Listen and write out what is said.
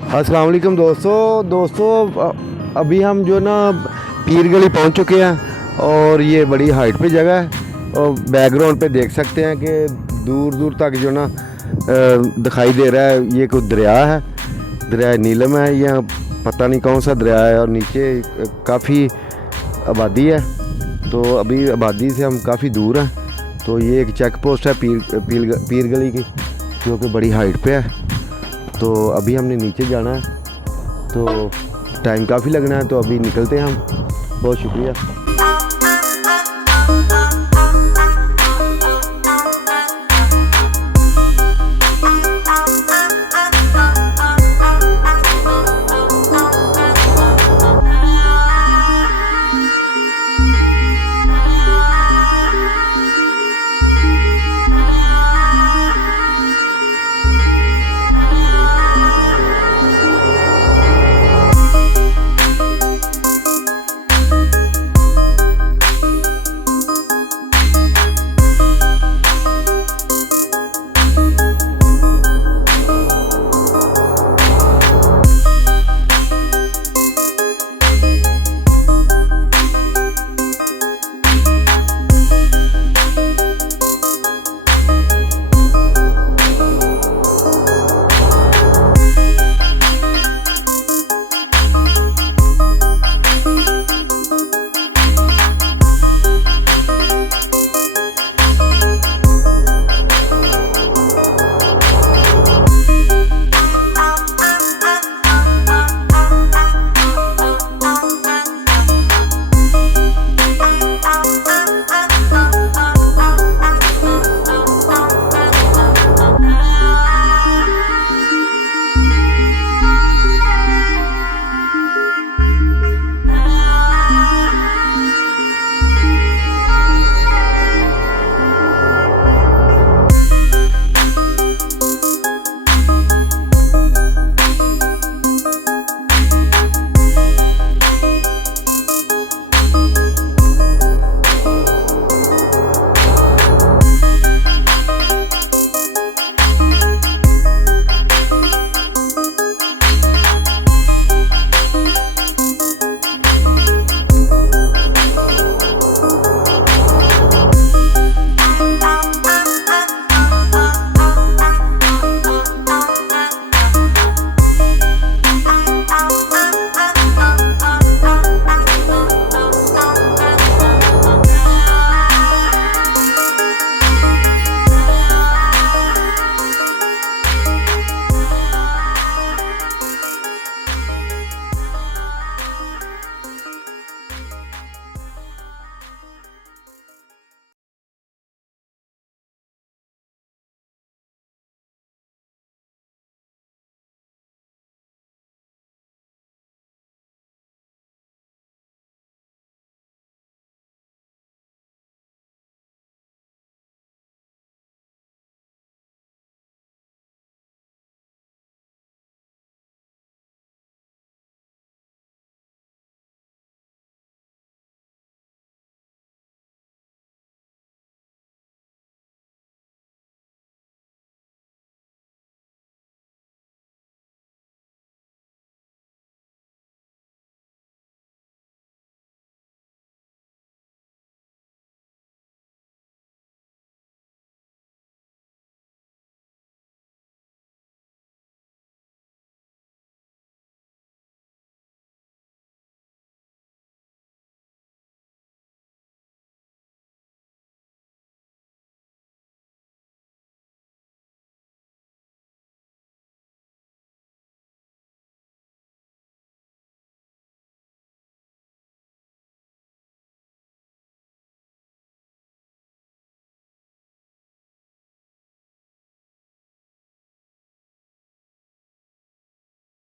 अस्सलाम वालेकुम दोस्तों अभी हम जो ना पीर गली पहुंच चुके हैं और ये बड़ी हाइट पे जगह है और बैकग्राउंड पे देख सकते हैं कि दूर दूर तक जो ना दिखाई दे रहा है ये कोई दरिया है, दरिया नीलम है या पता नहीं कौन सा दरिया है और नीचे काफ़ी आबादी है। तो अभी आबादी से हम काफ़ी दूर हैं। तो ये एक चेक पोस्ट है पीर गली की जो कि बड़ी हाइट पे है। तो अभी हमने नीचे जाना है तो टाइम काफ़ी लगना है, तो अभी निकलते हैं हम। बहुत शुक्रिया।